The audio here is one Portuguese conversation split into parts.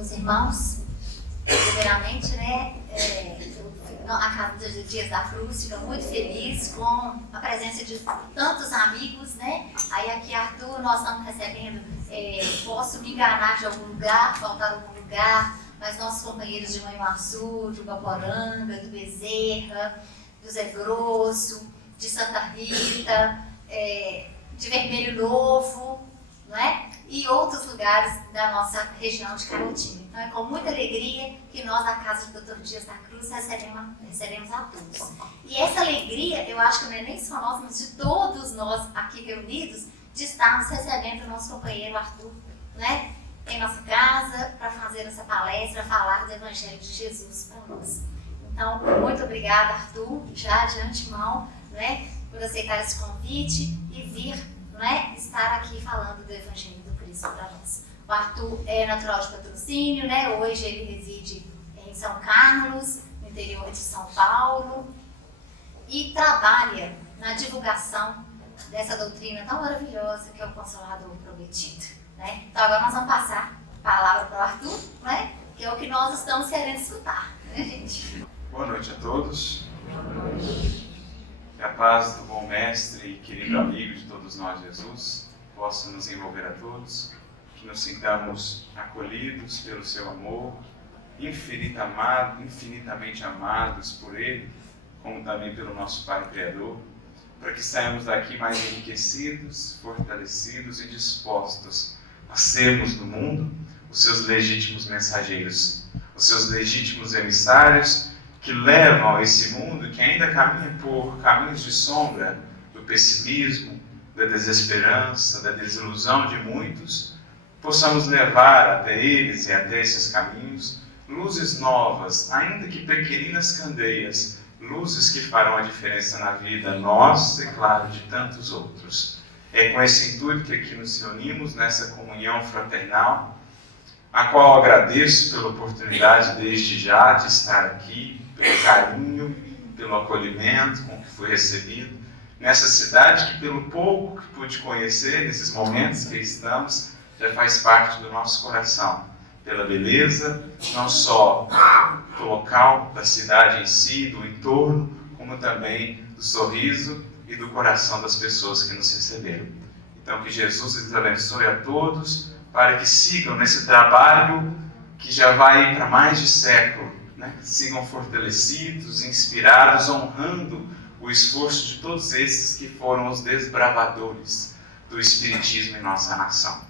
meus irmãos. Primeiramente, né, a Casa dos Dias da Cruz fica muito feliz com a presença de tantos amigos, né? Aí aqui, Arthur, nós estamos recebendo, posso me enganar de algum lugar, faltar algum lugar, mas nossos companheiros de Manhuaçu, de Ubaporanga, do Bezerra, do Zé Grosso, de Santa Rita, de Vermelho Novo, não é? E outros lugares da nossa região de Caratinga. Então é com muita alegria que nós da Casa do Dr. Dias da Cruz recebemos a todos. E essa alegria, eu acho que não é nem só nós, mas de todos nós aqui reunidos, de estarmos recebendo o nosso companheiro Arthur, né, em nossa casa, para fazer essa palestra, falar do Evangelho de Jesus para nós. Então, muito obrigada, Arthur, já de antemão, né, por aceitar esse convite e vir, né, estar aqui falando do Evangelho do Cristo para nós. O Arthur é natural de Patrocínio, né, hoje ele reside em São Carlos, no interior de São Paulo, e trabalha na divulgação dessa doutrina tão maravilhosa que é o Consolador Prometido, né? Então agora nós vamos passar a palavra para o Arthur, né, que é o que nós estamos querendo escutar, né, gente? Boa noite a todos. Boa noite. Que a paz do bom mestre e querido amigo de todos nós, Jesus, possa nos envolver a todos, que nos sintamos acolhidos pelo seu amor, infinitamente amados por Ele, como também pelo nosso Pai Criador, para que saiamos daqui mais enriquecidos, fortalecidos e dispostos a sermos no mundo os seus legítimos mensageiros, os seus legítimos emissários, que levam a esse mundo que ainda caminha por caminhos de sombra, do pessimismo, da desesperança, da desilusão de muitos, possamos levar até eles e até esses caminhos luzes novas, ainda que pequeninas candeias, luzes que farão a diferença na vida nossa e, claro, de tantos outros. É com esse intuito que aqui nos reunimos, nessa comunhão fraternal, a qual agradeço pela oportunidade desde já de estar aqui, pelo carinho, pelo acolhimento com que fui recebido, nessa cidade que pelo pouco que pude conhecer, nesses momentos que estamos, já faz parte do nosso coração, pela beleza, não só do local, da cidade em si, do entorno, como também do sorriso e do coração das pessoas que nos receberam. Então que Jesus lhes abençoe a todos, para que sigam nesse trabalho que já vai para mais de século, né? Sigam fortalecidos, inspirados, honrando o esforço de todos esses que foram os desbravadores do Espiritismo em nossa nação.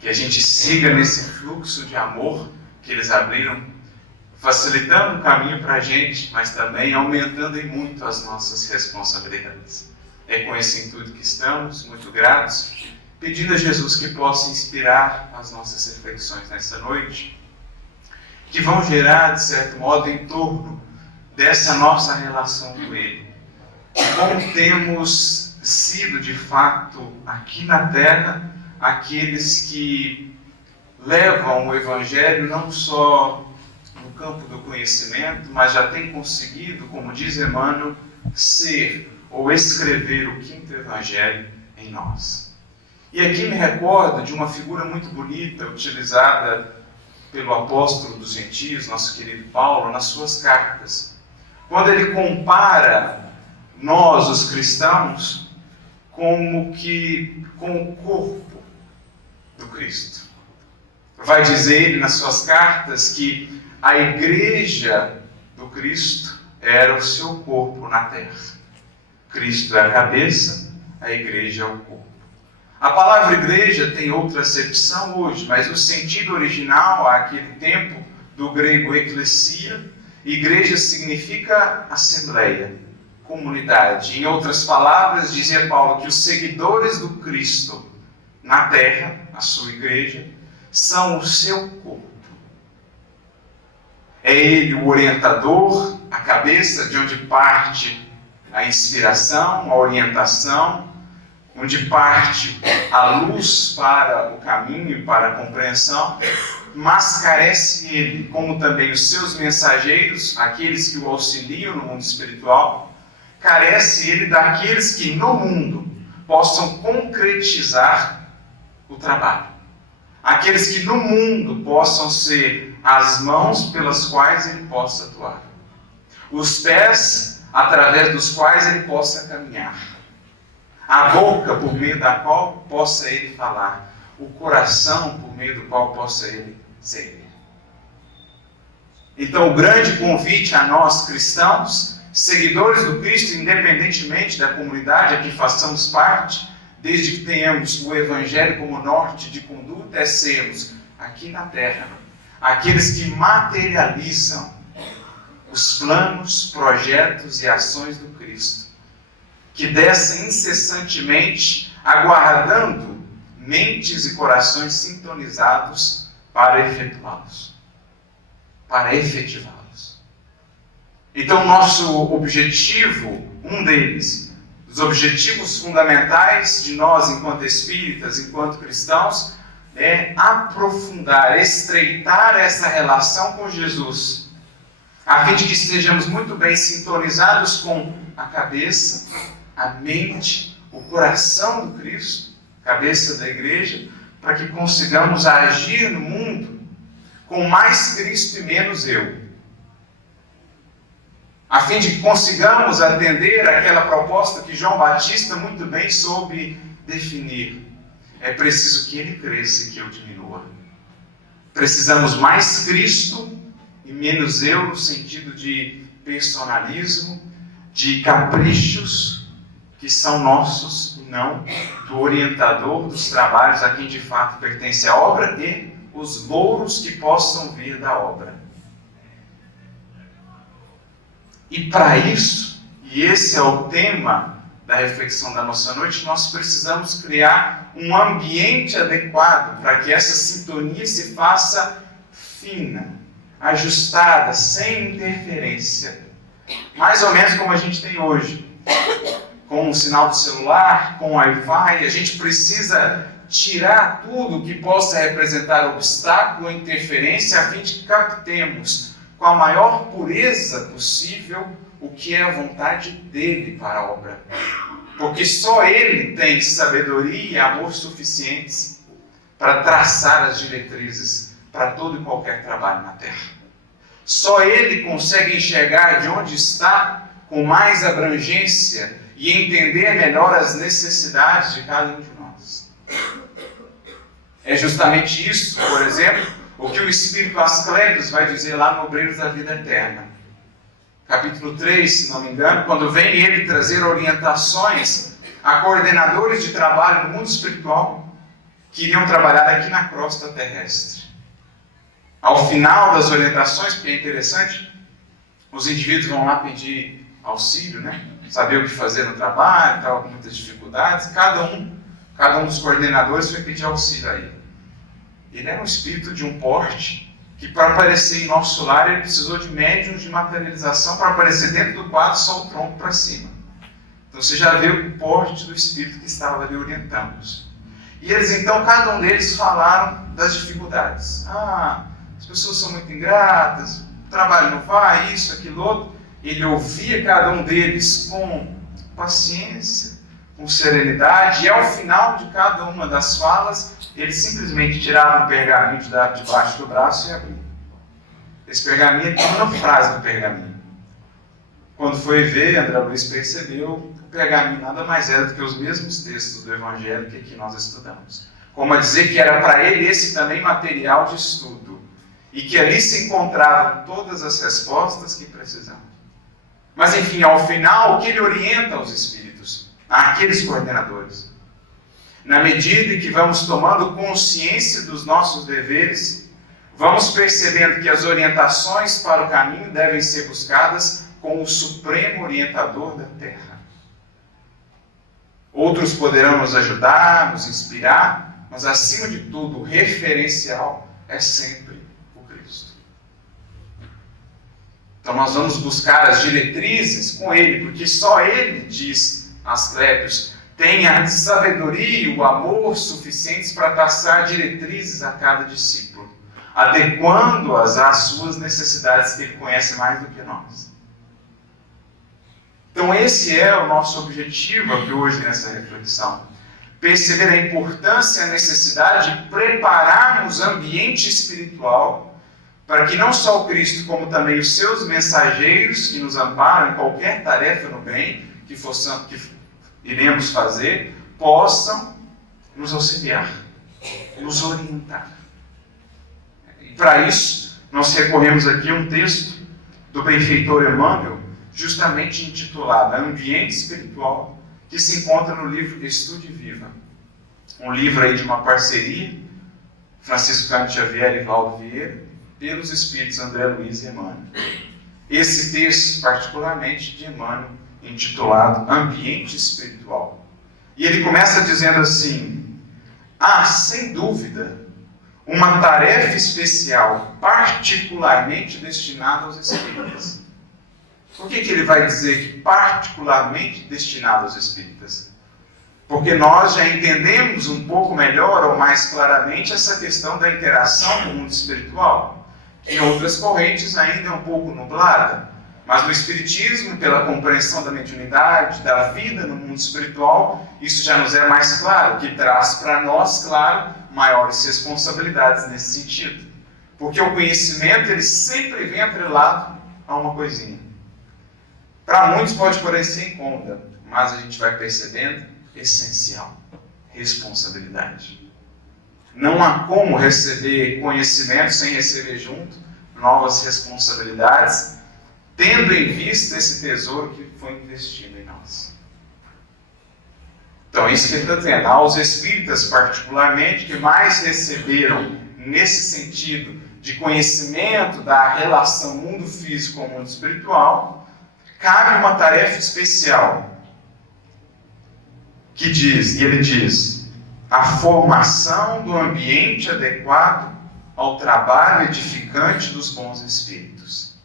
Que a gente siga nesse fluxo de amor que eles abriram, facilitando o caminho para a gente, mas também aumentando em muito as nossas responsabilidades. É com esse intuito que estamos, muito gratos, pedindo a Jesus que possa inspirar as nossas reflexões nessa noite, que vão gerar, de certo modo, em torno dessa nossa relação com Ele. Como temos sido, de fato, aqui na Terra, aqueles que levam o Evangelho não só no campo do conhecimento, mas já têm conseguido, como diz Emmanuel, ser ou escrever o quinto Evangelho em nós. E aqui me recordo de uma figura muito bonita utilizada pelo apóstolo dos gentios, nosso querido Paulo, nas suas cartas, quando ele compara nós, os cristãos, como que com o corpo do Cristo. Vai dizer ele nas suas cartas que a igreja do Cristo era o seu corpo na terra. Cristo é a cabeça, a igreja é o corpo. A palavra igreja tem outra acepção hoje, mas o sentido original, àquele tempo, do grego eklesia, igreja significa assembleia, comunidade. Em outras palavras, dizia Paulo que os seguidores do Cristo na terra, a sua igreja, são o seu corpo. É ele o orientador, a cabeça de onde parte a inspiração, a orientação, onde parte a luz para o caminho e para a compreensão, mas carece ele, como também os seus mensageiros, aqueles que o auxiliam no mundo espiritual, carece ele daqueles que no mundo possam concretizar o trabalho. Aqueles que no mundo possam ser as mãos pelas quais ele possa atuar. Os pés através dos quais ele possa caminhar. A boca por meio da qual possa ele falar. O coração por meio do qual possa ele servir. Então o grande convite a nós cristãos, seguidores do Cristo, independentemente da comunidade a que façamos parte, desde que tenhamos o Evangelho como norte de conduta, é sermos, aqui na terra, aqueles que materializam os planos, projetos e ações do Cristo, que descem incessantemente, aguardando mentes e corações sintonizados para efetuá-los, para efetivá-los. Então, nosso objetivo, um deles, os objetivos fundamentais de nós enquanto espíritas, enquanto cristãos, é aprofundar, estreitar essa relação com Jesus, a fim de que estejamos muito bem sintonizados com a cabeça, a mente, o coração do Cristo, cabeça da igreja, para que consigamos agir no mundo com mais Cristo e menos eu. A fim de que consigamos atender àquela proposta que João Batista muito bem soube definir. É preciso que ele cresça e que eu diminua. Precisamos mais Cristo e menos eu, no sentido de personalismo, de caprichos que são nossos, não do orientador dos trabalhos a quem de fato pertence a obra e os louros que possam vir da obra. E para isso, e esse é o tema da reflexão da nossa noite, nós precisamos criar um ambiente adequado para que essa sintonia se faça fina, ajustada, sem interferência. Mais ou menos como a gente tem hoje. Com o sinal do celular, com o Wi-Fi, a gente precisa tirar tudo que possa representar obstáculo ou interferência a fim de que captemos com a maior pureza possível o que é a vontade dele para a obra. Porque só ele tem sabedoria e amor suficientes para traçar as diretrizes para todo e qualquer trabalho na Terra. Só ele consegue enxergar de onde está com mais abrangência e entender melhor as necessidades de cada um de nós. É justamente isso, por exemplo, o que o Espírito Asclepios vai dizer lá no Obreiros da Vida Eterna. Capítulo 3, se não me engano, quando vem ele trazer orientações a coordenadores de trabalho no mundo espiritual que iriam trabalhar aqui na crosta terrestre. Ao final das orientações, porque é interessante, os indivíduos vão lá pedir auxílio, né? Saber o que fazer no trabalho, estava com muitas dificuldades. Cada um dos coordenadores foi pedir auxílio a ele. Ele era um espírito de um porte que, para aparecer em nosso lar, ele precisou de médiums de materialização para aparecer dentro do quadro só o tronco para cima. Então você já vê o porte do espírito que estava ali orientando-os. E eles então, cada um deles falaram das dificuldades. As pessoas são muito ingratas, o trabalho não vai, isso, aquilo, outro. Ele ouvia cada um deles com paciência, com serenidade, e ao final de cada uma das falas, ele simplesmente tirava um pergaminho debaixo do braço e abria. Esse pergaminho tinha uma frase no pergaminho. Quando foi ver, André Luiz percebeu que o pergaminho nada mais era do que os mesmos textos do Evangelho que aqui nós estudamos. Como a dizer que era para ele esse também material de estudo, e que ali se encontravam todas as respostas que precisamos. Mas, enfim, ao final, o que ele orienta aos espíritos, àqueles coordenadores? Na medida em que vamos tomando consciência dos nossos deveres, vamos percebendo que as orientações para o caminho devem ser buscadas com o Supremo Orientador da Terra. Outros poderão nos ajudar, nos inspirar, mas, acima de tudo, o referencial é sempre o Cristo. Então nós vamos buscar as diretrizes com ele, porque só ele, diz Asclepios, tem a sabedoria e o amor suficientes para traçar diretrizes a cada discípulo, adequando-as às suas necessidades, que ele conhece mais do que nós. Então esse é o nosso objetivo aqui hoje nessa reflexão. perceber a importância e a necessidade de prepararmos ambiente espiritual para que não só o Cristo, como também os seus mensageiros que nos amparam em qualquer tarefa no bem que iremos fazer, possam nos auxiliar, nos orientar. E para isso, nós recorremos aqui a um texto do benfeitor Emmanuel, justamente intitulado Ambiente Espiritual, que se encontra no livro Estude Viva. Um livro aí de uma parceria, Francisco Cândido Xavier e Valdo Vieira, pelos espíritos André Luiz e Emmanuel. Esse texto, particularmente, de Emmanuel, intitulado Ambiente Espiritual. E ele começa dizendo assim: há, sem dúvida, uma tarefa especial particularmente destinada aos espíritas. Por que ele vai dizer que particularmente destinada aos espíritas? Porque nós já entendemos um pouco melhor ou mais claramente essa questão da interação com o mundo espiritual, que em outras correntes ainda é um pouco nublada, mas no Espiritismo, pela compreensão da mediunidade, da vida no mundo espiritual, isso já nos é mais claro, que traz para nós, claro, maiores responsabilidades nesse sentido. Porque o conhecimento, ele sempre vem atrelado a uma coisinha. Para muitos pode parecer incômoda, mas a gente vai percebendo, essencial: responsabilidade. Não há como receber conhecimento sem receber junto novas responsabilidades, tendo em vista esse tesouro que foi investido em nós. Então, isso que ele está dizendo. Aos espíritas, particularmente, que mais receberam nesse sentido de conhecimento da relação mundo físico com o mundo espiritual, cabe uma tarefa especial, que diz, e ele diz, a formação do ambiente adequado ao trabalho edificante dos bons espíritos.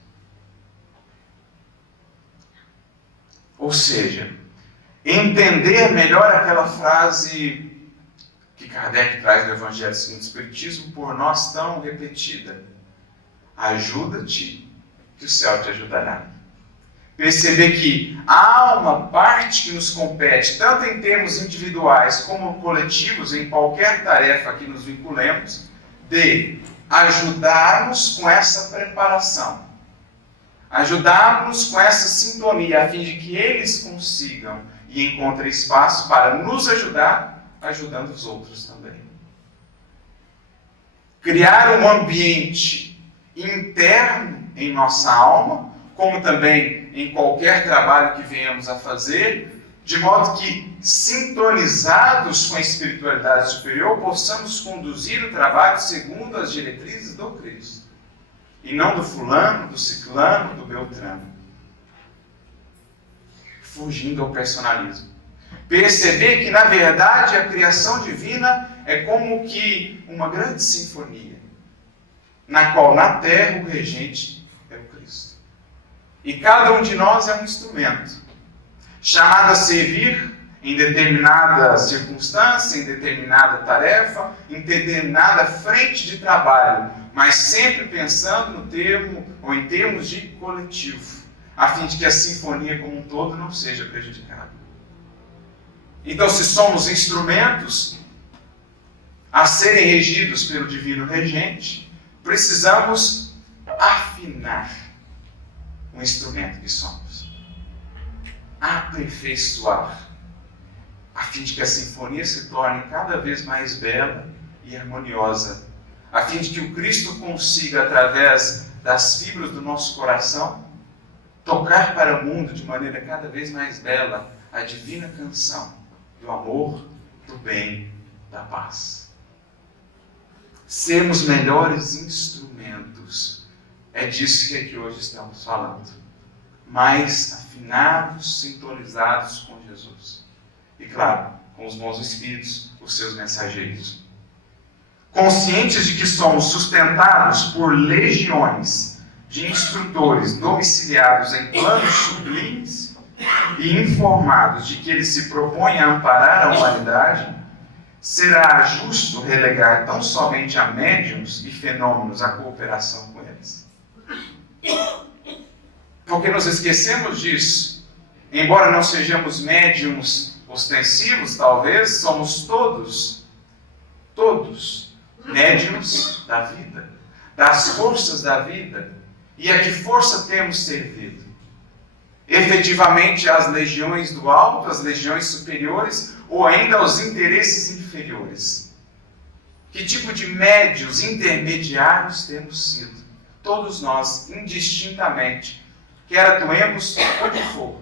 Ou seja, entender melhor aquela frase que Kardec traz no Evangelho segundo o Espiritismo, por nós tão repetida: ajuda-te, que o céu te ajudará. Perceber que há uma parte que nos compete, tanto em termos individuais como coletivos, em qualquer tarefa que nos vinculemos, de ajudarmos com essa preparação, ajudarmos com essa sintonia, a fim de que eles consigam e encontrem espaço para nos ajudar, ajudando os outros também. Criar um ambiente interno em nossa alma, como também em qualquer trabalho que venhamos a fazer, de modo que, sintonizados com a espiritualidade superior, possamos conduzir o trabalho segundo as diretrizes do Cristo, e não do fulano, do ciclano, do beltrano. Fugindo ao personalismo. Perceber que, na verdade, a criação divina é como que uma grande sinfonia, na qual, na terra, o regente é o Cristo. E cada um de nós é um instrumento, chamado a servir em determinada circunstância, em determinada tarefa, em determinada frente de trabalho, mas sempre pensando no termo, ou em termos de coletivo, a fim de que a sinfonia como um todo não seja prejudicada. Então, se somos instrumentos a serem regidos pelo Divino Regente, precisamos afinar o instrumento que somos, aperfeiçoar, a fim de que a sinfonia se torne cada vez mais bela e harmoniosa, a fim de que o Cristo consiga, através das fibras do nosso coração, tocar para o mundo de maneira cada vez mais bela a divina canção do amor, do bem, da paz. Sermos melhores instrumentos, é disso que aqui hoje estamos falando. Mais afinados, sintonizados com Jesus. E claro, com os bons espíritos, os seus mensageiros. Conscientes de que somos sustentados por legiões de instrutores domiciliados em planos sublimes e informados de que ele se propõe a amparar a humanidade, será justo relegar tão somente a médiuns e fenômenos a cooperação com eles? Porque nos esquecemos disso. Embora não sejamos médiuns ostensivos, talvez, somos todos médiuns da vida, das forças da vida. E a que força temos servido? Efetivamente às legiões do alto, às legiões superiores, ou ainda aos interesses inferiores? Que tipo de médiuns intermediários temos sido? Todos nós, indistintamente, quer atuemos onde for,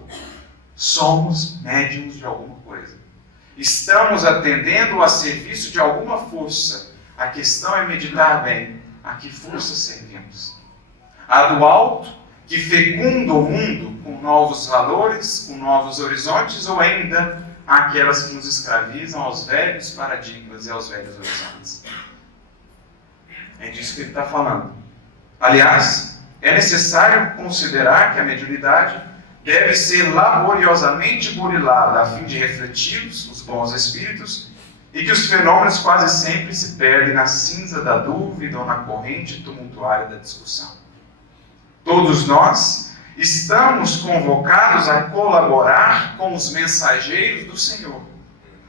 somos médiuns de alguma coisa. Estamos atendendo a serviço de alguma força. A questão é meditar bem a que força servimos. A do alto, que fecunda o mundo com novos valores, com novos horizontes, ou ainda aquelas que nos escravizam aos velhos paradigmas e aos velhos horizontes. É disso que ele está falando. Aliás, é necessário considerar que a mediunidade deve ser laboriosamente burilada a fim de refleti-los, os bons espíritos, e que os fenômenos quase sempre se perdem na cinza da dúvida ou na corrente tumultuária da discussão. Todos nós estamos convocados a colaborar com os mensageiros do Senhor,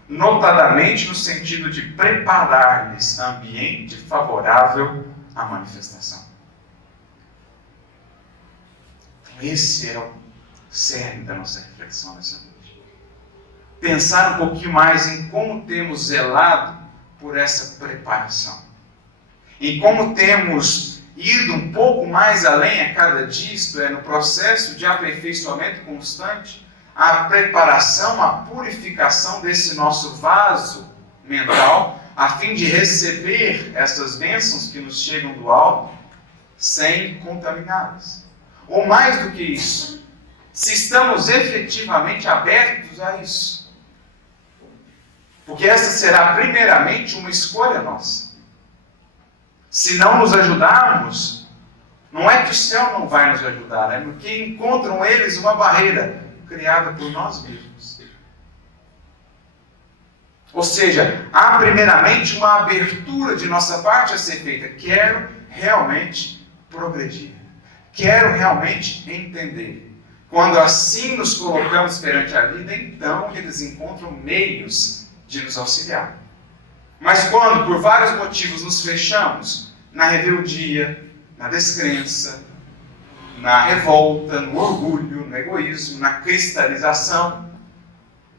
notadamente no sentido de preparar-lhes ambiente favorável à manifestação. Então, esse é o cerne da nossa reflexão nessa noite. Pensar um pouquinho mais em como temos zelado por essa preparação. E como temos ido um pouco mais além a cada dia, isto é, no processo de aperfeiçoamento constante, a preparação, a purificação desse nosso vaso mental, a fim de receber essas bênçãos que nos chegam do alto, sem contaminá-las. Ou mais do que isso, se estamos efetivamente abertos a isso. Porque essa será primeiramente uma escolha nossa. Se não nos ajudarmos, não é que o céu não vai nos ajudar, é porque encontram eles uma barreira criada por nós mesmos. Ou seja, há primeiramente uma abertura de nossa parte a ser feita. Quero realmente progredir. Quero realmente entender. Quando assim nos colocamos perante a vida, então eles encontram meios de nos auxiliar. Mas quando, por vários motivos, nos fechamos na rebeldia, na descrença, na revolta, no orgulho, no egoísmo, na cristalização,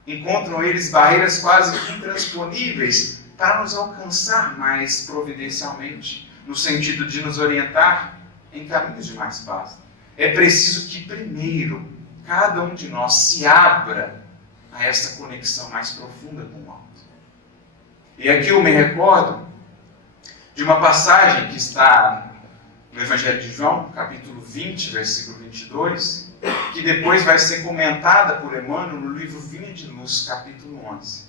encontram eles barreiras quase intransponíveis para nos alcançar mais providencialmente, no sentido de nos orientar em caminhos de mais paz. É preciso que primeiro cada um de nós se abra a essa conexão mais profunda com o alto. E aqui eu me recordo de uma passagem que está no Evangelho de João, capítulo 20, versículo 22, que depois vai ser comentada por Emmanuel no livro Vinha de Luz, capítulo 11.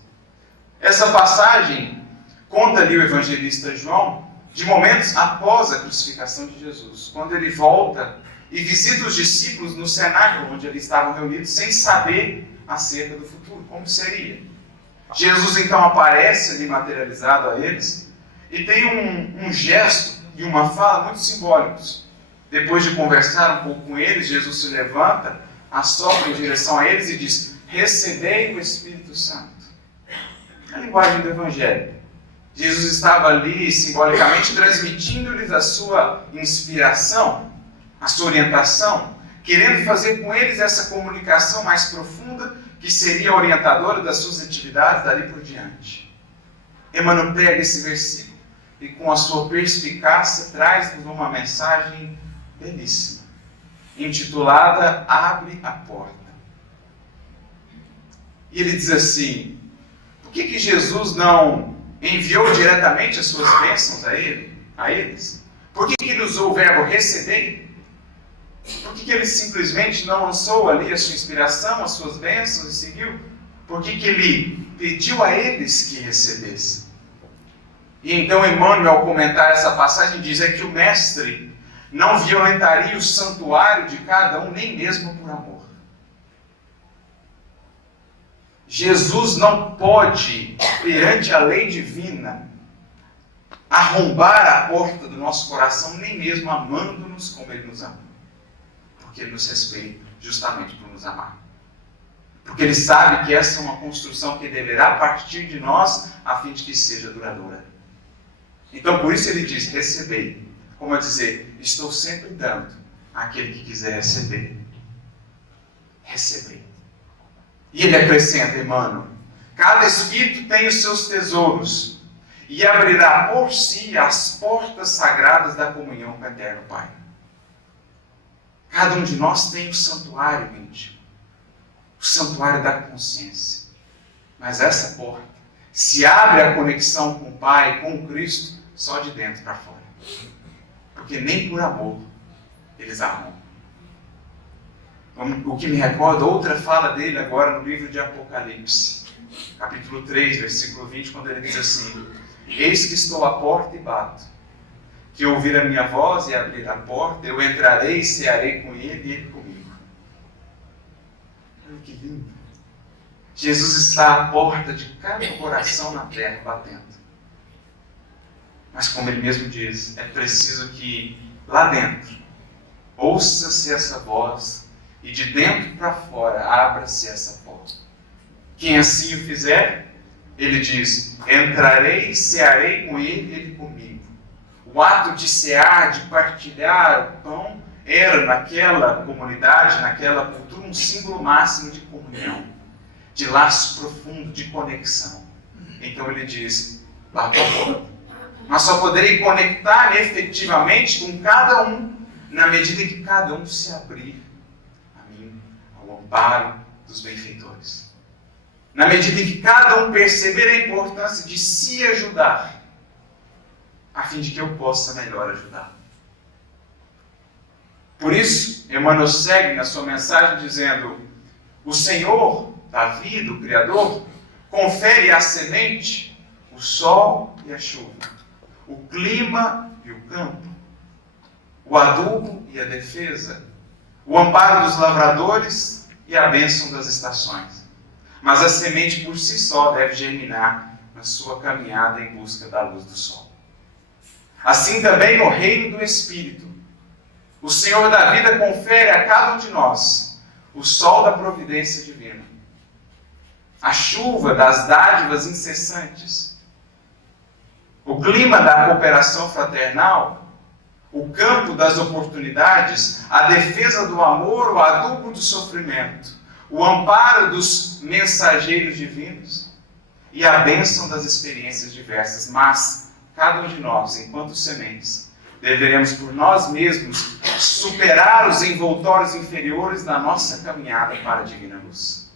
Essa passagem conta ali o evangelista João de momentos após a crucificação de Jesus, quando ele volta e visita os discípulos no cenáculo onde eles estavam reunidos, sem saber acerca do futuro, como seria. Jesus então aparece ali materializado a eles e tem um gesto e uma fala muito simbólicos. Depois de conversar um pouco com eles, Jesus se levanta, assopra em direção a eles e diz: recebei o Espírito Santo. A linguagem do Evangelho. Jesus estava ali simbolicamente transmitindo-lhes a sua inspiração, a sua orientação, querendo fazer com eles essa comunicação mais profunda que seria orientadora das suas atividades dali por diante. Emmanuel pega esse versículo e com a sua perspicácia traz-nos uma mensagem belíssima, intitulada Abre a Porta. E ele diz assim: por que Jesus não enviou diretamente as suas bênçãos a eles? Por que ele usou o verbo receber? Por que ele simplesmente não lançou ali a sua inspiração, as suas bênçãos e seguiu? Por que ele pediu a eles que recebessem? E então Emmanuel, ao comentar essa passagem, diz que o Mestre não violentaria o santuário de cada um, nem mesmo por amor. Jesus não pode, perante a lei divina, arrombar a porta do nosso coração, nem mesmo amando-nos como Ele nos ama. Porque Ele nos respeita justamente por nos amar. Porque Ele sabe que essa é uma construção que deverá partir de nós a fim de que seja duradoura. Então, por isso Ele diz, recebei. Como a dizer, estou sempre dando àquele que quiser receber. Recebei. E Ele acrescenta, Emmanuel, cada espírito tem os seus tesouros e abrirá por si as portas sagradas da comunhão com o Eterno Pai. Cada um de nós tem o santuário íntimo, o santuário da consciência. Mas essa porta se abre a conexão com o Pai, com o Cristo, só de dentro para fora. Porque nem por amor eles arrumam. O que me recorda, outra fala dele agora no livro de Apocalipse, capítulo 3, versículo 20, quando ele diz assim: eis que estou à porta e bato. Que ouvir a minha voz e abrir a porta, eu entrarei e cearei com ele e ele comigo. Olha que lindo. Jesus está à porta de cada coração na terra batendo. Mas como ele mesmo diz, é preciso que lá dentro ouça-se essa voz e de dentro para fora abra-se essa porta. Quem assim o fizer, ele diz, entrarei e cearei com ele e ele comigo. O ato de cear, de partilhar o pão, era naquela comunidade, naquela cultura, um símbolo máximo de comunhão, de laço profundo, de conexão. Então ele diz, bata a porta. Mas só poderei conectar efetivamente com cada um, na medida em que cada um se abrir a mim, ao amparo dos benfeitores. Na medida em que cada um perceber a importância de se ajudar, a fim de que eu possa melhor ajudar. Por isso, Emmanuel segue na sua mensagem dizendo, o Senhor da vida, o Criador, confere à semente o sol e a chuva, o clima e o campo, o adubo e a defesa, o amparo dos lavradores e a bênção das estações. Mas a semente por si só deve germinar na sua caminhada em busca da luz do sol. Assim também no reino do Espírito, o Senhor da vida confere a cada um de nós o sol da providência divina, a chuva das dádivas incessantes, o clima da cooperação fraternal, o campo das oportunidades, a defesa do amor, o adubo do sofrimento, o amparo dos mensageiros divinos e a bênção das experiências diversas. Mas cada um de nós, enquanto sementes, deveremos por nós mesmos superar os envoltórios inferiores da nossa caminhada para a divina luz.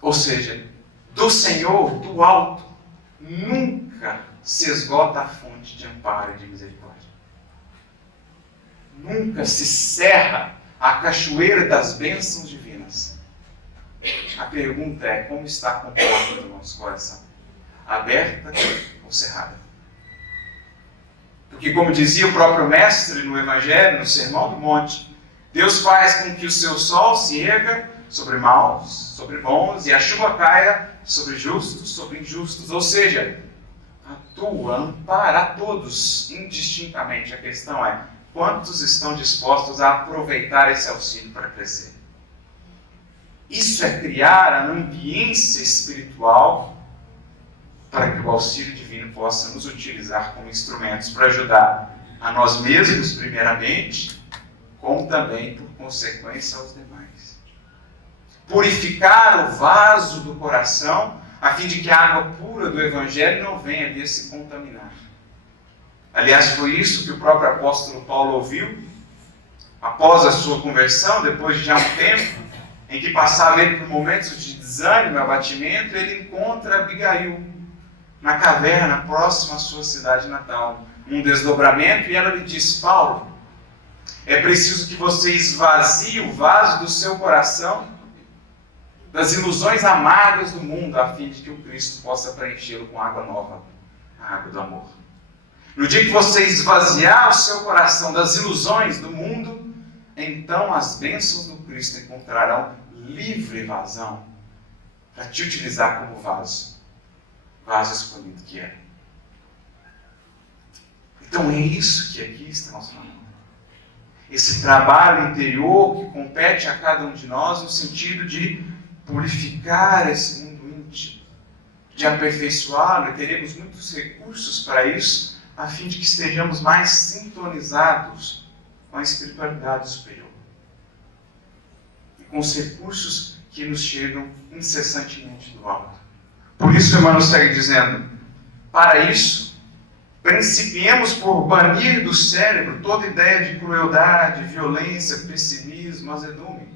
Ou seja, do Senhor, do alto, nunca se esgota a fonte de amparo e de misericórdia. Nunca se cerra a cachoeira das bênçãos divinas. A pergunta é, como está a comporta do nosso coração? Aberta ou cerrada? Porque, como dizia o próprio Mestre no Evangelho, no Sermão do Monte, Deus faz com que o seu sol se erga sobre maus, sobre bons, e a chuva caia sobre justos, sobre injustos. Ou seja, atua, ampara a todos indistintamente. A questão é, quantos estão dispostos a aproveitar esse auxílio para crescer? Isso é criar a ambiência espiritual para que o auxílio divino possa nos utilizar como instrumentos para ajudar a nós mesmos, primeiramente, como também, por consequência, aos demais. Purificar o vaso do coração, a fim de que a água pura do Evangelho não venha ali a se contaminar. Aliás, foi isso que o próprio apóstolo Paulo ouviu após a sua conversão, depois de já um tempo, em que passava ele por momentos de desânimo e abatimento, ele encontra Abigail na caverna próxima à sua cidade natal, num desdobramento, e ela lhe diz, Paulo, é preciso que você esvazie o vaso do seu coração das ilusões amargas do mundo, a fim de que o Cristo possa preenchê-lo com água nova, a água do amor. No dia que você esvaziar o seu coração das ilusões do mundo, então as bênçãos do Cristo encontrarão livre vazão para te utilizar como vaso escolhido que é. Então é isso que aqui estamos falando. esse trabalho interior que compete a cada um de nós no sentido de purificar esse mundo íntimo, de aperfeiçoá-lo, e teremos muitos recursos para isso, a fim de que estejamos mais sintonizados com a espiritualidade superior. E com os recursos que nos chegam incessantemente do alto. Por isso, Emmanuel segue dizendo, para isso, principiemos por banir do cérebro toda ideia de crueldade, violência, pessimismo, azedume.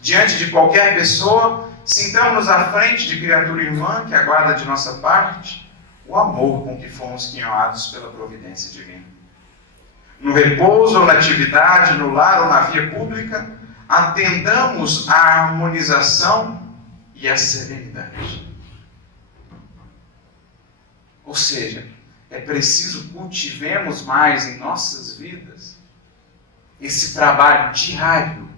Diante de qualquer pessoa, sintamos-nos à frente de criatura irmã que aguarda de nossa parte o amor com que fomos quinhoados pela providência divina. No repouso ou na atividade, no lar ou na via pública, atendamos à harmonização e à serenidade. Ou seja, é preciso cultivemos mais em nossas vidas esse trabalho diário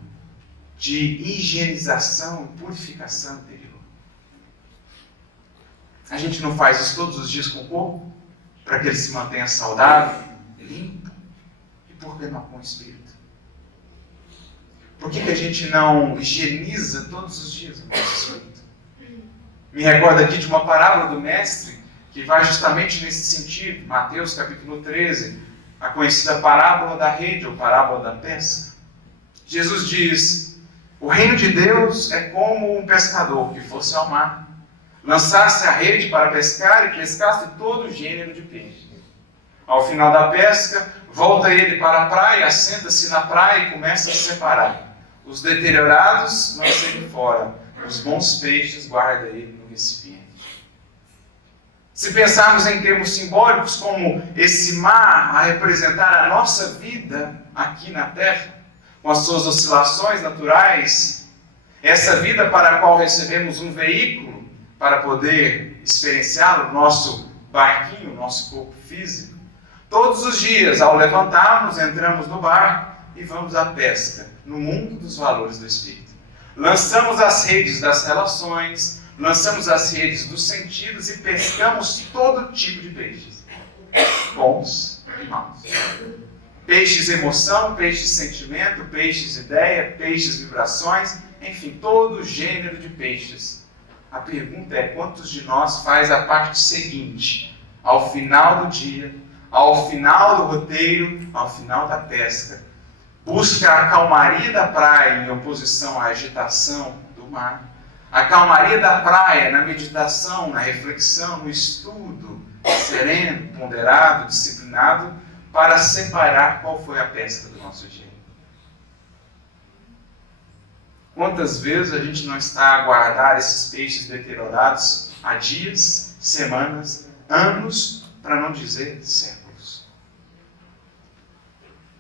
de higienização e purificação interior. A gente não faz isso todos os dias com o corpo, para que ele se mantenha saudável, limpo, e por que não com o espírito? Por que a gente não higieniza todos os dias o nosso espírito? Me recordo aqui de uma parábola do Mestre, que vai justamente nesse sentido, Mateus capítulo 13, a conhecida parábola da rede, ou parábola da pesca. Jesus diz, o reino de Deus é como um pescador que fosse ao mar, lançasse a rede para pescar e pescasse todo gênero de peixe. Ao final da pesca, volta ele para a praia, assenta-se na praia e começa a separar. Os deteriorados lança ele fora, os bons peixes guarda ele no recipiente. Se pensarmos em termos simbólicos, como esse mar a representar a nossa vida aqui na Terra, com as suas oscilações naturais, essa vida para a qual recebemos um veículo para poder experienciar o nosso barquinho, o nosso corpo físico, todos os dias, ao levantarmos, entramos no barco e vamos à pesca, no mundo dos valores do Espírito. Lançamos as redes das relações, lançamos as redes dos sentidos e pescamos todo tipo de peixes, bons e maus. Peixes emoção, peixes sentimento, peixes ideia, peixes vibrações, enfim, todo gênero de peixes. A pergunta é, quantos de nós faz a parte seguinte, ao final do dia, ao final do roteiro, ao final da pesca? Busca a calmaria da praia em oposição à agitação do mar. A calmaria da praia na meditação, na reflexão, no estudo, sereno, ponderado, disciplinado, para separar qual foi a pesca do nosso dia. Quantas vezes a gente não está a guardar esses peixes deteriorados há dias, semanas, anos, para não dizer séculos?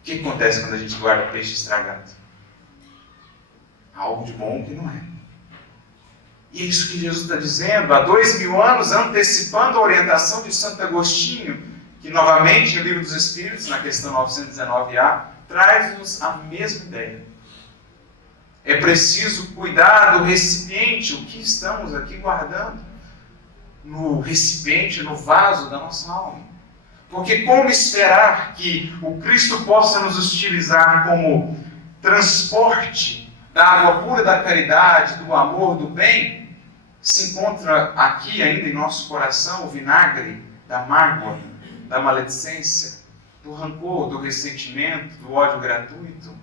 O que acontece quando a gente guarda peixe estragado? Algo de bom que não é. E é isso que Jesus está dizendo, há 2000 anos, antecipando a orientação de Santo Agostinho, que novamente no Livro dos Espíritos, na questão 919a, traz-nos a mesma ideia. É preciso cuidar do recipiente, o que estamos aqui guardando, no recipiente, no vaso da nossa alma. Porque como esperar que o Cristo possa nos utilizar como transporte da água pura da caridade, do amor, do bem, se encontra aqui ainda em nosso coração o vinagre da mágoa, da maledicência, do rancor, do ressentimento, do ódio gratuito,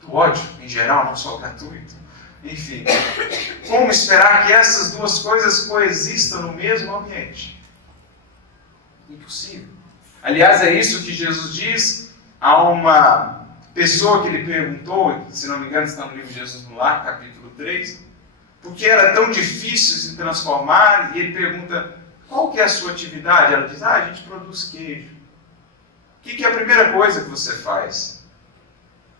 do ódio em geral, não só gratuito. Enfim, como esperar que essas duas coisas coexistam no mesmo ambiente? Impossível. Aliás, é isso que Jesus diz a uma pessoa que lhe perguntou, se não me engano está no livro de Jesus no Lar, capítulo 3, porque era tão difícil se transformar, e ele pergunta, qual que é a sua atividade? Ela diz, a gente produz queijo. O que é a primeira coisa que você faz?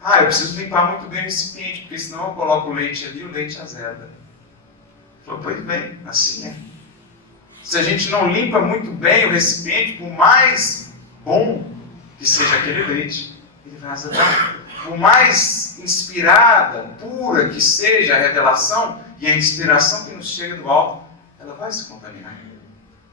Eu preciso limpar muito bem o recipiente, porque senão eu coloco o leite ali e o leite azeda. Ele falou, pois bem, assim é. Se a gente não limpa muito bem o recipiente, por mais bom que seja aquele leite, ele vai azedar. Por mais inspirada, pura que seja a revelação e a inspiração que nos chega do alto, ela vai se contaminar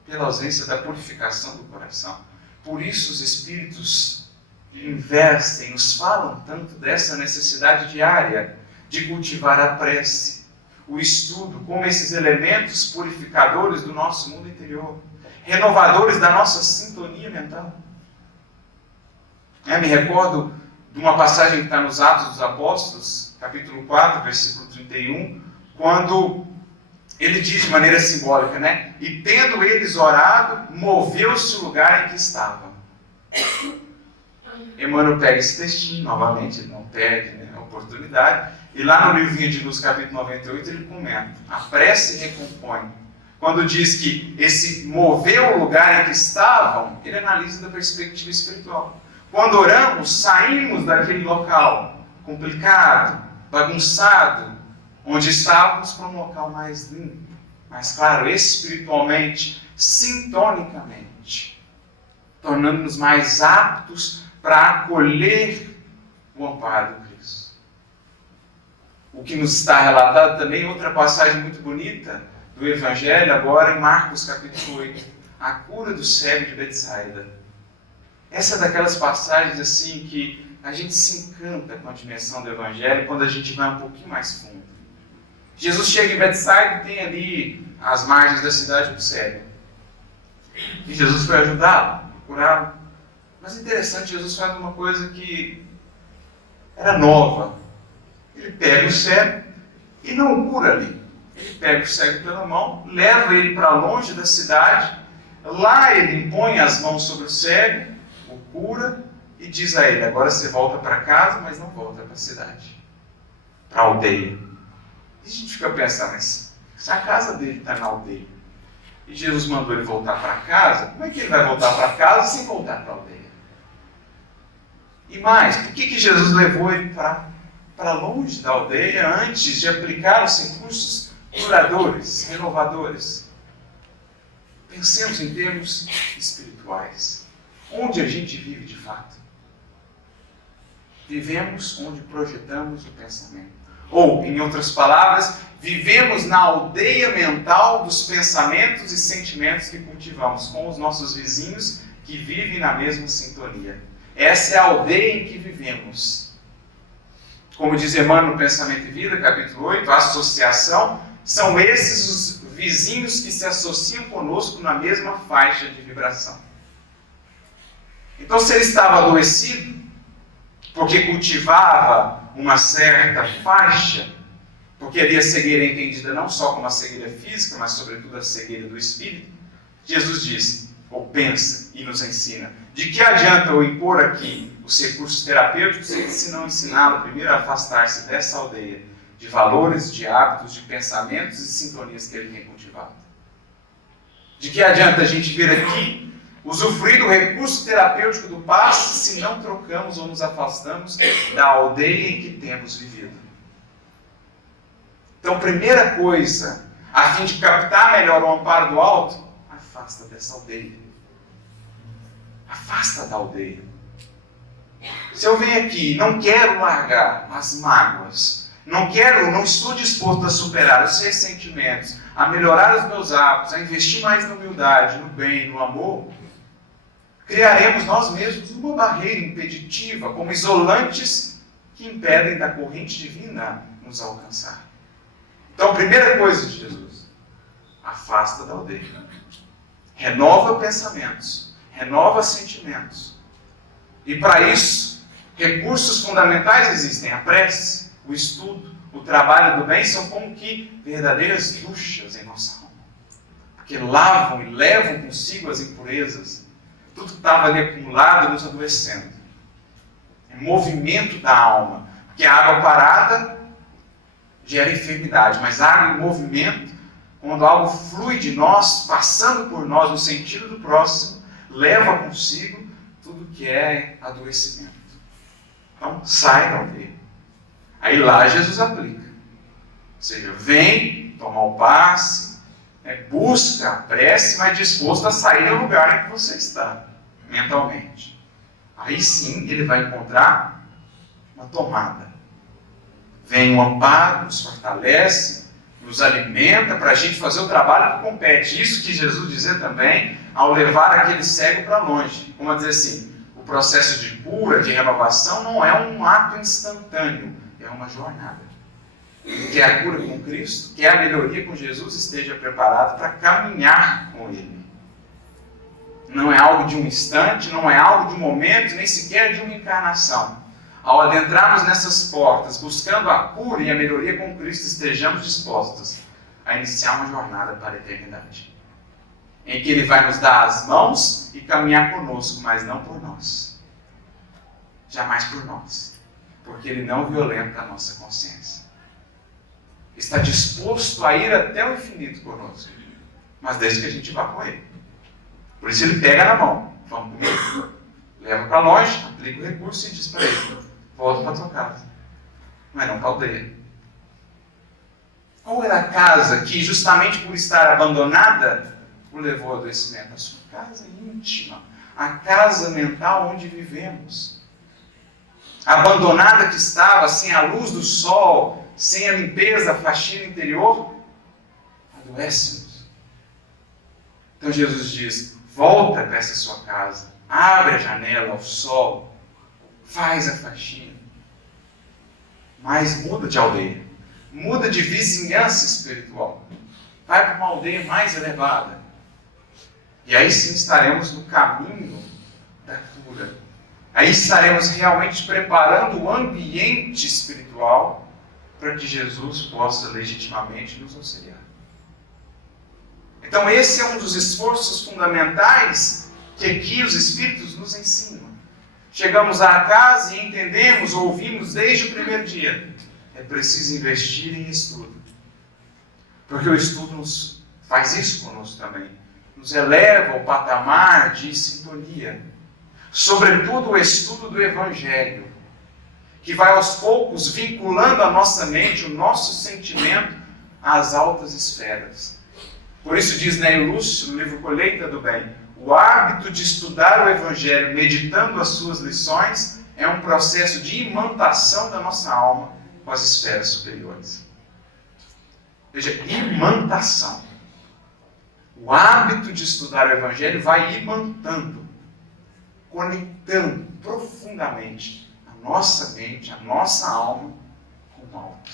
pela ausência da purificação do coração. Por isso os espíritos investem, nos falam tanto dessa necessidade diária de cultivar a prece, o estudo, como esses elementos purificadores do nosso mundo interior, renovadores da nossa sintonia mental. Me recordo de uma passagem que está nos Atos dos Apóstolos, capítulo 4, versículo 31, quando ele diz de maneira simbólica, e tendo eles orado, moveu-se o lugar em que estavam. Emmanuel pega esse textinho, novamente, ele não perde a oportunidade, e lá no livrinho de Luz, capítulo 98, ele comenta, a prece recompõe. Quando diz que esse moveu o lugar em que estavam, ele analisa da perspectiva espiritual. Quando oramos, saímos daquele local complicado, bagunçado, onde estávamos, para um local mais limpo, mais claro, espiritualmente, sintonicamente, tornando-nos mais aptos para acolher o amparo do Cristo. O que nos está relatado também, outra passagem muito bonita do Evangelho, agora em Marcos capítulo 8, a cura do cego de Betsaida. Essa é daquelas passagens assim que a gente se encanta com a dimensão do Evangelho quando a gente vai um pouquinho mais fundo. Jesus chega em Betsaida e tem ali as margens da cidade do cego. E Jesus foi ajudá-lo, curá-lo. Mas interessante, Jesus faz uma coisa que era nova. Ele pega o cego e não o cura ali. Ele pega o cego pela mão, leva ele para longe da cidade. Lá ele impõe as mãos sobre o cego, o cura e diz a ele, agora você volta para casa, mas não volta para a cidade, para a aldeia. E a gente fica pensando, mas se a casa dele está na aldeia e Jesus mandou ele voltar para casa, como é que ele vai voltar para casa sem voltar para a aldeia? E mais, por que Jesus levou ele para longe da aldeia antes de aplicar os recursos curadores, renovadores? Pensemos em termos espirituais. Onde a gente vive de fato? Vivemos onde projetamos o pensamento. Ou, em outras palavras, vivemos na aldeia mental dos pensamentos e sentimentos que cultivamos com os nossos vizinhos que vivem na mesma sintonia. Essa é a aldeia em que vivemos. Como diz Emmanuel no Pensamento e Vida, capítulo 8, a associação, são esses os vizinhos que se associam conosco na mesma faixa de vibração. Então, se ele estava adoecido, porque cultivava uma certa faixa, porque ali a cegueira é entendida não só como a cegueira física, mas sobretudo a cegueira do espírito, Jesus diz, ou pensa e nos ensina, de que adianta eu impor aqui os recursos terapêuticos se não ensiná-lo primeiro a afastar-se dessa aldeia de valores, de hábitos, de pensamentos e sintonias que ele tem cultivado? De que adianta a gente vir aqui usufruir do recurso terapêutico do passe se não trocamos ou nos afastamos da aldeia em que temos vivido? Então, primeira coisa, a fim de captar melhor o amparo do alto, afasta dessa aldeia. Afasta da aldeia. Se eu venho aqui e não quero largar as mágoas, não estou disposto a superar os ressentimentos, a melhorar os meus hábitos, a investir mais na humildade, no bem, no amor, criaremos nós mesmos uma barreira impeditiva, como isolantes que impedem da corrente divina nos alcançar. Então, a primeira coisa de Jesus, afasta da aldeia. Renova pensamentos, renova sentimentos. E para isso, recursos fundamentais existem. A prece, o estudo, o trabalho do bem são como que verdadeiras duchas em nossa alma. Porque lavam e levam consigo as impurezas. Tudo que estava ali acumulado nos adoecendo. É movimento da alma. Porque a água parada gera enfermidade, mas a água em movimento, quando algo flui de nós, passando por nós no sentido do próximo, leva consigo tudo que é adoecimento. Então, sai da aldeia. Aí lá Jesus aplica. Ou seja, vem tomar o passe, busca a prece, mas disposto a sair do lugar em que você está, mentalmente. Aí sim ele vai encontrar uma tomada. Vem o amparo, nos fortalece, nos alimenta para a gente fazer o trabalho que compete. Isso que Jesus dizia também ao levar aquele cego para longe. Como a dizer assim, o O processo de cura, de renovação, não é um ato instantâneo, é uma jornada. Quer a cura com Cristo, quer a melhoria com Jesus, esteja preparado para caminhar com Ele. Não é algo de um instante, não é algo de um momento, nem sequer de uma encarnação. Ao adentrarmos nessas portas, buscando a cura e a melhoria com Cristo, estejamos dispostos a iniciar uma jornada para a eternidade, em que Ele vai nos dar as mãos e caminhar conosco, mas não por nós. Jamais por nós. Porque Ele não violenta a nossa consciência. Está disposto a ir até o infinito conosco, mas desde que a gente vá com Ele. Por isso Ele pega na mão, vamos comigo, leva para longe, aplica o recurso e diz para ele, volta para a tua casa, mas não para a aldeia. Qual era a casa que, justamente por estar abandonada, o levou ao adoecimento? A sua casa íntima, a casa mental onde vivemos. Abandonada que estava, sem a luz do sol, sem a limpeza, a faxina interior, adoece-nos. Então Jesus diz, volta para essa sua casa, abre a janela ao sol, faz a faxina, mas muda de aldeia, muda de vizinhança espiritual, vai para uma aldeia mais elevada, e aí sim estaremos no caminho da cura, aí estaremos realmente preparando o ambiente espiritual para que Jesus possa legitimamente nos auxiliar. Então esse é um dos esforços fundamentais que aqui os Espíritos nos ensinam. Chegamos à casa e entendemos, ouvimos desde o primeiro dia. É preciso investir em estudo. Porque o estudo nos faz isso conosco também. Nos eleva ao patamar de sintonia. Sobretudo o estudo do Evangelho, que vai aos poucos vinculando a nossa mente, o nosso sentimento, às altas esferas. Por isso diz Nélio Lúcio, no livro Colheita do Bem, o hábito de estudar o Evangelho, meditando as suas lições, é um processo de imantação da nossa alma com as esferas superiores. Veja, imantação. O hábito de estudar o Evangelho vai imantando, conectando profundamente a nossa mente, a nossa alma com o alto.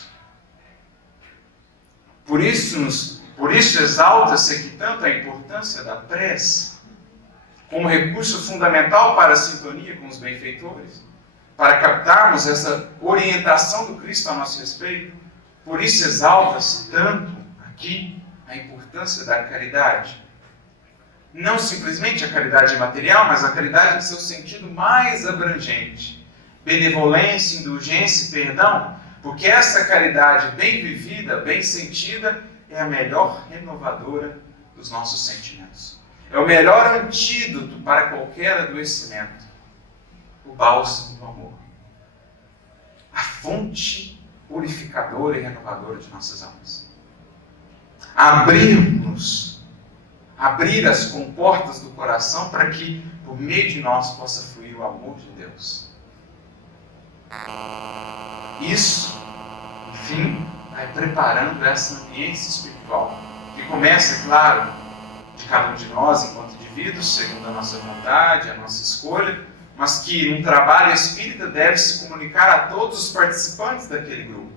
Por isso exalta-se aqui tanto a importância da prece, como recurso fundamental para a sintonia com os benfeitores, para captarmos essa orientação do Cristo a nosso respeito. Por isso exalta-se tanto aqui a importância da caridade. Não simplesmente a caridade material, mas a caridade em seu sentido mais abrangente. Benevolência, indulgência e perdão, porque essa caridade bem vivida, bem sentida, é a melhor renovadora dos nossos sentimentos. É o melhor antídoto para qualquer adoecimento. O bálsamo do amor. A fonte purificadora e renovadora de nossas almas. Abrir as comportas do coração para que, por meio de nós, possa fluir o amor de Deus. Isso, enfim, vai preparando essa ambiência espiritual, que começa, claro, de cada um de nós enquanto indivíduos, segundo a nossa vontade, a nossa escolha, mas que num trabalho espírita deve se comunicar a todos os participantes daquele grupo,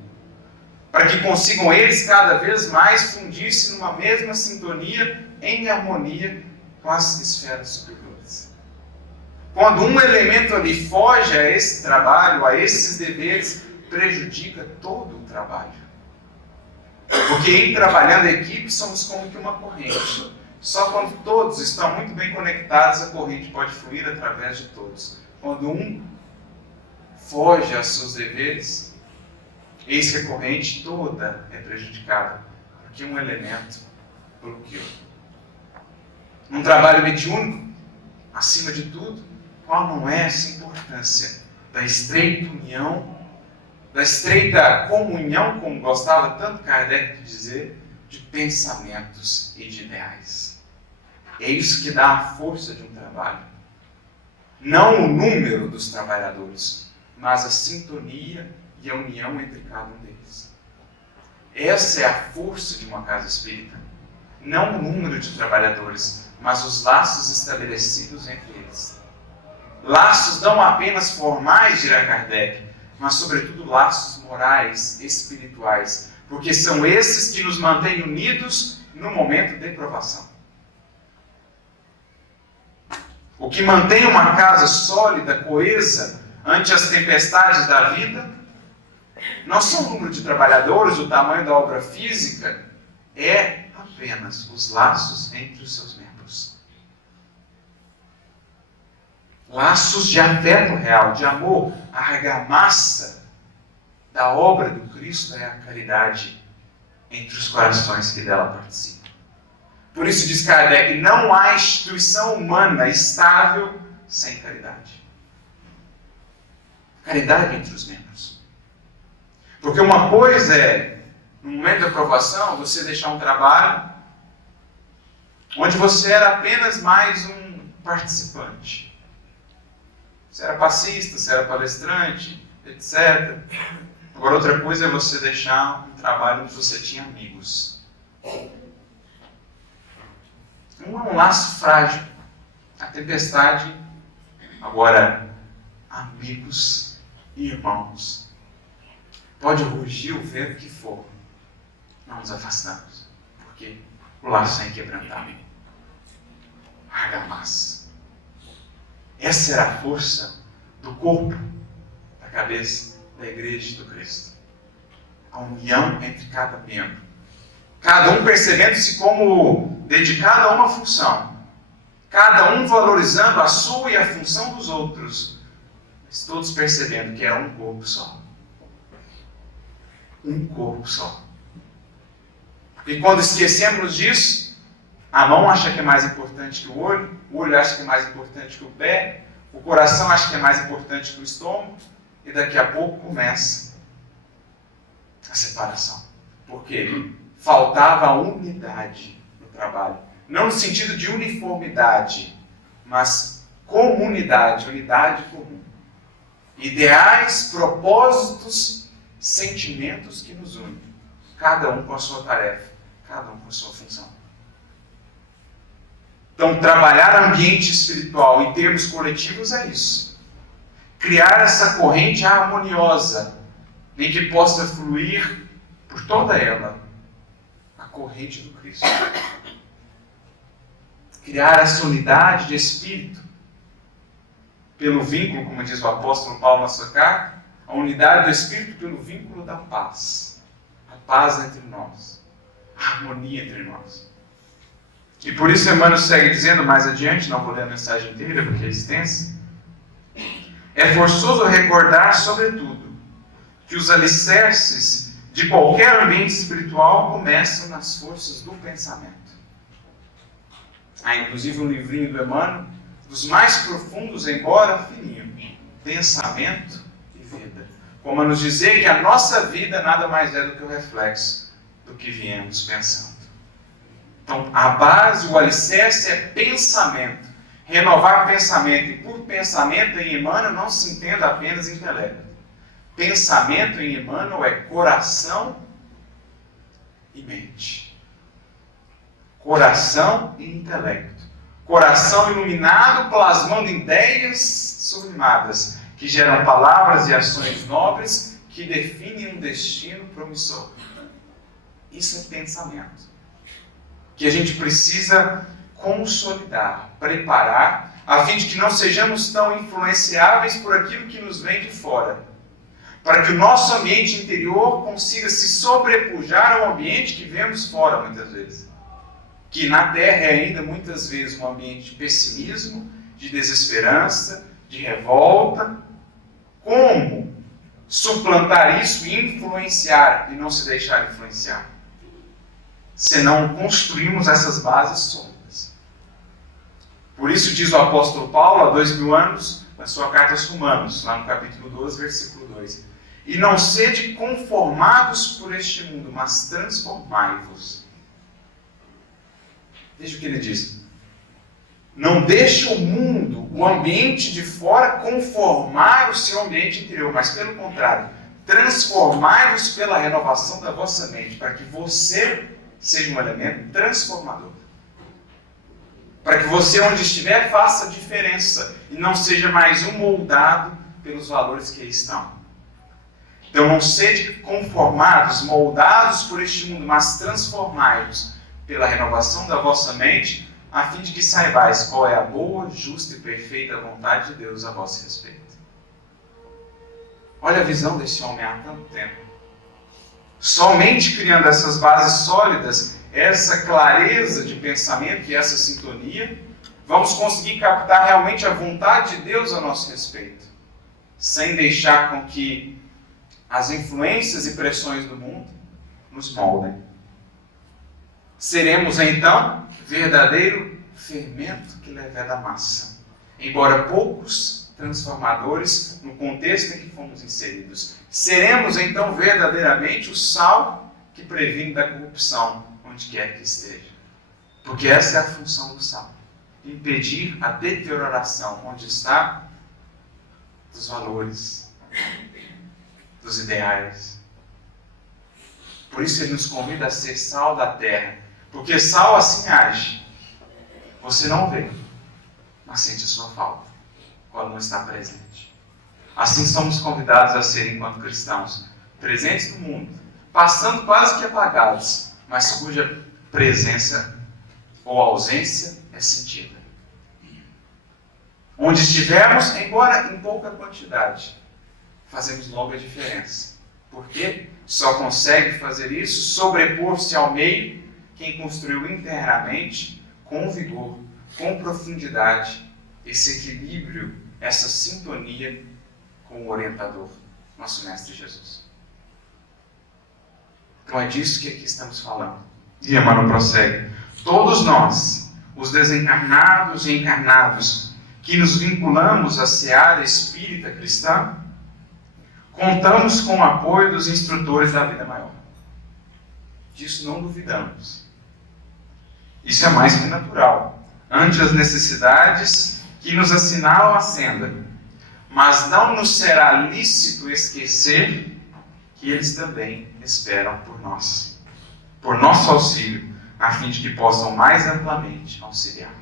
para que consigam eles cada vez mais fundir-se numa mesma sintonia, em harmonia com as esferas superiores. Quando um elemento ali foge a esse trabalho, a esses deveres, prejudica todo o trabalho. Porque em trabalhando em equipe somos como que uma corrente. Só quando todos estão muito bem conectados, a corrente pode fluir através de todos. Quando um foge aos seus deveres, eis que a corrente toda é prejudicada, porque um elemento bloqueou. Num trabalho mediúnico, acima de tudo, qual não é essa importância da estreita união, da estreita comunhão, como gostava tanto Kardec de dizer, de pensamentos e de ideais. É isso que dá a força de um trabalho. Não o número dos trabalhadores, mas a sintonia e a união entre cada um deles. Essa é a força de uma casa espírita. Não o número de trabalhadores, mas os laços estabelecidos entre eles. Laços não apenas formais, dirá Kardec, mas sobretudo laços morais, espirituais, porque são esses que nos mantêm unidos no momento de provação. O que mantém uma casa sólida, coesa, ante as tempestades da vida, não são o número de trabalhadores, o tamanho da obra física, é apenas os laços entre os seus membros. Laços de afeto real, de amor. A argamassa da obra do Cristo é a caridade entre os corações que dela participam. Por isso diz Kardec, não há instituição humana estável sem caridade. Caridade entre os membros. Porque uma coisa é, no momento da aprovação, você deixar um trabalho onde você era apenas mais um participante. Você era passista, você era palestrante, etc. Agora outra coisa é você deixar um trabalho onde você tinha amigos. É um laço frágil. A tempestade. Agora, amigos e irmãos. Pode rugir o vento que for. Não nos afastamos. Porque o laço é inquebrantável. Argamassa. Essa era a força do corpo, da cabeça, da igreja do Cristo. A união entre cada membro. Cada um percebendo-se como dedicado a uma função. Cada um valorizando a sua e a função dos outros. Mas todos percebendo que era um corpo só. Um corpo só. E quando esquecemos disso, a mão acha que é mais importante que o olho acha que é mais importante que o pé, o coração acha que é mais importante que o estômago, e daqui a pouco começa a separação. Por quê? Faltava a unidade no trabalho. Não no sentido de uniformidade, mas comunidade, unidade comum. Ideais, propósitos, sentimentos que nos unem. Cada um com a sua tarefa, cada um com a sua função. Então, trabalhar ambiente espiritual em termos coletivos é isso. Criar essa corrente harmoniosa, em que possa fluir por toda ela a corrente do Cristo. Criar essa unidade de espírito, pelo vínculo, como diz o apóstolo Paulo na sua carta, a unidade do espírito pelo vínculo da paz. A paz entre nós, a harmonia entre nós. E por isso Emmanuel segue dizendo mais adiante, não vou ler a mensagem inteira porque é extensa, é forçoso recordar, sobretudo, que os alicerces de qualquer ambiente espiritual começam nas forças do pensamento. Há inclusive um livrinho do Emmanuel, dos mais profundos, embora fininho, Pensamento e Vida. Como a nos dizer que a nossa vida nada mais é do que o reflexo do que viemos pensando. Então, a base, o alicerce é pensamento. Renovar pensamento. E por pensamento em Emmanuel não se entenda apenas intelecto. Pensamento em Emmanuel é coração e mente. Coração e intelecto. Coração iluminado, plasmando ideias sublimadas, que geram palavras e ações nobres, que definem um destino promissor. Isso é pensamento. Que a gente precisa consolidar, preparar, a fim de que não sejamos tão influenciáveis por aquilo que nos vem de fora, para que o nosso ambiente interior consiga se sobrepujar ao ambiente que vemos fora, muitas vezes. Que na Terra é ainda, muitas vezes, um ambiente de pessimismo, de desesperança, de revolta. Como suplantar isso e influenciar e não se deixar influenciar? Se não construímos essas bases sólidas. Por isso diz o apóstolo Paulo, há 2000 anos, na sua carta aos Romanos, lá no capítulo 12, versículo 2. E não sede conformados por este mundo, mas transformai-vos. Veja o que ele diz. Não deixe o mundo, o ambiente de fora, conformar o seu ambiente interior, mas pelo contrário, transformai-vos pela renovação da vossa mente, para que você seja um elemento transformador. Para que você, onde estiver, faça a diferença e não seja mais um moldado pelos valores que aí estão. Então não sede conformados, moldados por este mundo, mas transformai-vos pela renovação da vossa mente, a fim de que saibais qual é a boa, justa e perfeita vontade de Deus a vosso respeito. Olha a visão desse homem há tanto tempo. Somente criando essas bases sólidas, essa clareza de pensamento e essa sintonia, vamos conseguir captar realmente a vontade de Deus a nosso respeito, sem deixar com que as influências e pressões do mundo nos moldem. Seremos então verdadeiro fermento que leveda a massa, embora poucos transformadores no contexto em que fomos inseridos. Seremos então verdadeiramente o sal que previne da corrupção onde quer que esteja. Porque essa é a função do sal: impedir a deterioração onde está dos valores, dos ideais. Por isso ele nos convida a ser sal da terra, porque sal assim age. Você não vê, mas sente a sua falta quando não está presente. Assim somos convidados a ser enquanto cristãos, presentes no mundo, passando quase que apagados, mas cuja presença ou ausência é sentida. Onde estivermos, embora em pouca quantidade, fazemos logo a diferença. Porque só consegue fazer isso, sobrepor-se ao meio, quem construiu internamente, com vigor, com profundidade, esse equilíbrio, essa sintonia com o orientador, nosso Mestre Jesus. Então é disso que aqui estamos falando. E Emmanuel prossegue: todos nós, os desencarnados e encarnados, que nos vinculamos à seara espírita cristã, contamos com o apoio dos instrutores da vida maior. Disso não duvidamos. Isso é mais que natural, ante as necessidades que nos assinalam a senda. Mas não nos será lícito esquecer que eles também esperam por nós, por nosso auxílio, a fim de que possam mais amplamente auxiliar.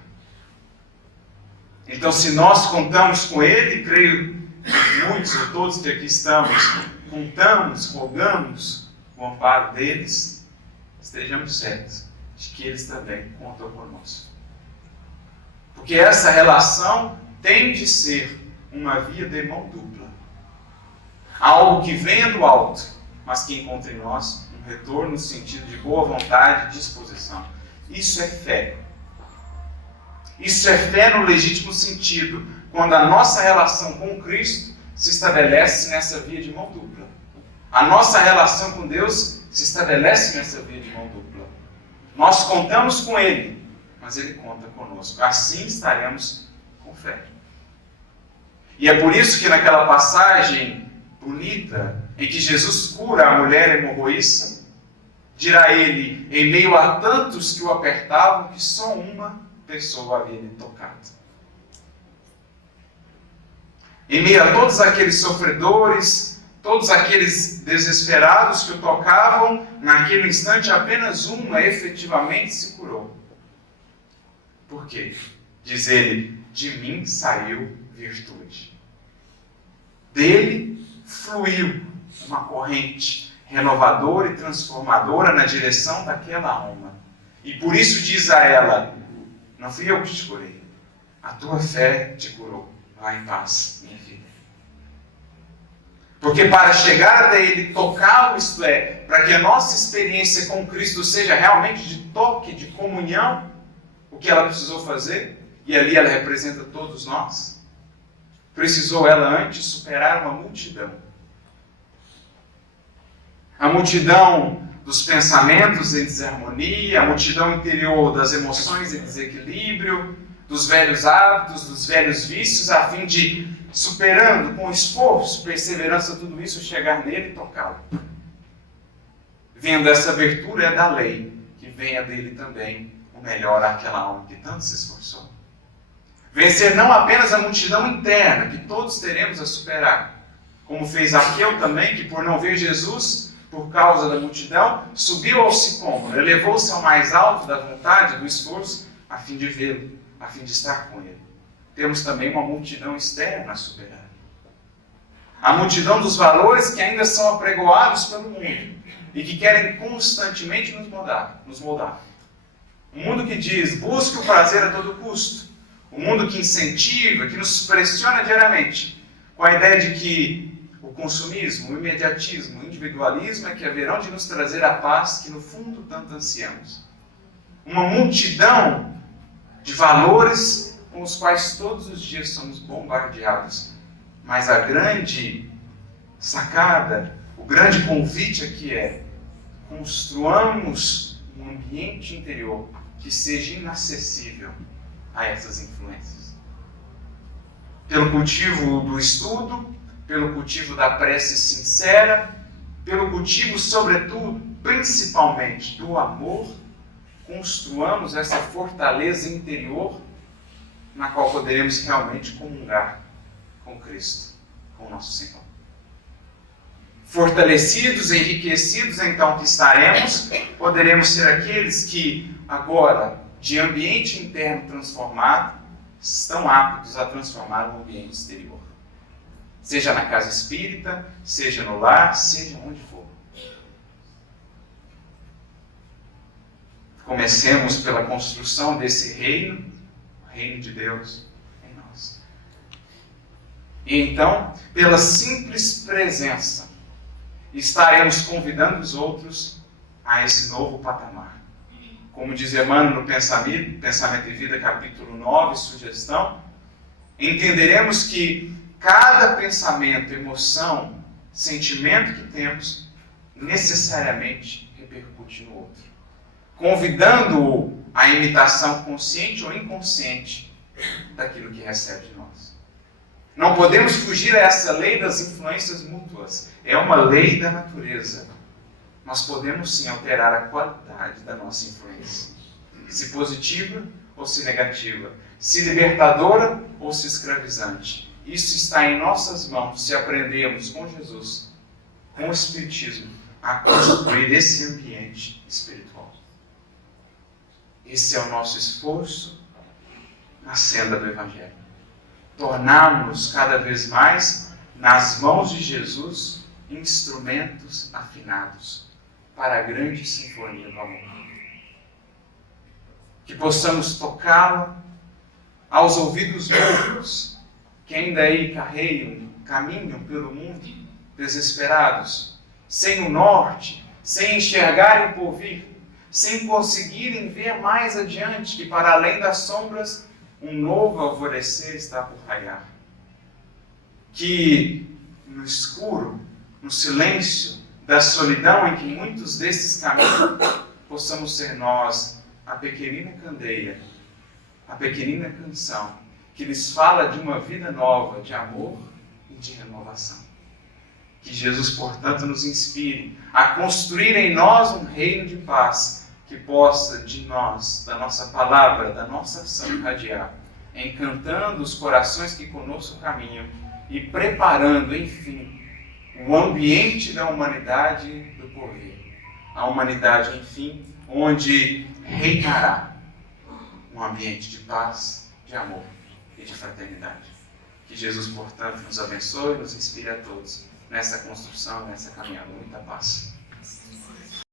Então, se nós contamos com Ele, creio que muitos ou todos que aqui estamos, contamos, rogamos o amparo deles, estejamos certos de que eles também contam conosco. Porque essa relação tem de ser uma via de mão dupla. Algo que venha do alto, mas que encontre em nós um retorno no sentido de boa vontade e disposição. Isso é fé. Isso é fé no legítimo sentido, quando a nossa relação com Cristo se estabelece nessa via de mão dupla. A nossa relação com Deus se estabelece nessa via de mão dupla. Nós contamos com Ele, mas Ele conta conosco. Assim estaremos com fé. E é por isso que naquela passagem bonita, em que Jesus cura a mulher hemorroíça, dirá Ele, em meio a tantos que o apertavam, que só uma pessoa havia lhe tocado. Em meio a todos aqueles sofredores, todos aqueles desesperados que o tocavam, naquele instante apenas uma efetivamente se curou. Por quê? Diz ele: de mim saiu virtude. Dele fluiu uma corrente renovadora e transformadora na direção daquela alma. E por isso diz a ela: não fui eu que te curei, a tua fé te curou. Vá em paz, minha filha. Porque para chegar até Ele, tocá-lo, isto é, para que a nossa experiência com Cristo seja realmente de toque, de comunhão, o que ela precisou fazer, e ali ela representa todos nós, precisou ela antes superar uma multidão. A multidão dos pensamentos em desarmonia, a multidão interior das emoções em desequilíbrio, dos velhos hábitos, dos velhos vícios, a fim de, superando com esforço, perseverança, tudo isso, chegar nele e tocá-lo. Vendo essa abertura é da lei, que venha dele também o melhor àquela alma que tanto se esforçou. Vencer não apenas a multidão interna, que todos teremos a superar, como fez Zaqueu também, que por não ver Jesus, por causa da multidão, subiu ao sicômoro, elevou-se ao mais alto da vontade, do esforço, a fim de vê-lo. a fim de estar com Ele. Temos também uma multidão externa a superar. A multidão dos valores que ainda são apregoados pelo mundo e que querem constantemente nos moldar. Um mundo que diz, busque o prazer a todo custo. Um mundo que incentiva, que nos pressiona diariamente, com a ideia de que o consumismo, o imediatismo, o individualismo é que haverão de nos trazer a paz que no fundo tanto ansiamos. Uma multidão de valores com os quais todos os dias somos bombardeados. Mas a grande sacada, o grande convite aqui é: construamos um ambiente interior que seja inacessível a essas influências. Pelo cultivo do estudo, pelo cultivo da prece sincera, pelo cultivo, sobretudo, principalmente, do amor, construamos essa fortaleza interior na qual poderemos realmente comungar com Cristo, com o nosso Senhor. Fortalecidos, enriquecidos, então, que estaremos, poderemos ser aqueles que, agora, de ambiente interno transformado, estão aptos a transformar o ambiente exterior. Seja na casa espírita, seja no lar, seja onde for. Comecemos pela construção desse reino, o reino de Deus em nós. E então, pela simples presença, estaremos convidando os outros a esse novo patamar. Como diz Emmanuel no Pensamento e Vida, capítulo 9, sugestão, entenderemos que cada pensamento, emoção, sentimento que temos, necessariamente repercute no outro, convidando-o à imitação consciente ou inconsciente daquilo que recebe de nós. Não podemos fugir a essa lei das influências mútuas. É uma lei da natureza. Nós podemos sim alterar a qualidade da nossa influência. Se positiva ou se negativa. Se libertadora ou se escravizante. Isso está em nossas mãos se aprendermos com Jesus, com o Espiritismo, a construir esse ambiente espiritual. Esse é o nosso esforço na senda do Evangelho. Tornarmos cada vez mais, nas mãos de Jesus, instrumentos afinados para a grande sinfonia do amor. Que possamos tocá-la aos ouvidos mudos, que ainda aí caminham pelo mundo desesperados, sem o norte, sem enxergarem o porvir, sem conseguirem ver mais adiante que para além das sombras um novo alvorecer está por raiar. Que no escuro, no silêncio da solidão em que muitos desses caminham, possamos ser nós a pequenina candeia, a pequenina canção que lhes fala de uma vida nova, de amor e de renovação. Que Jesus, portanto, nos inspire a construir em nós um reino de paz que possa de nós, da nossa palavra, da nossa ação irradiar, encantando os corações que conosco caminham e preparando, enfim, o ambiente da humanidade do porvir. A humanidade, enfim, onde reinará um ambiente de paz, de amor e de fraternidade. Que Jesus, portanto, nos abençoe e nos inspire a todos nessa construção, nessa caminhada. Muita paz.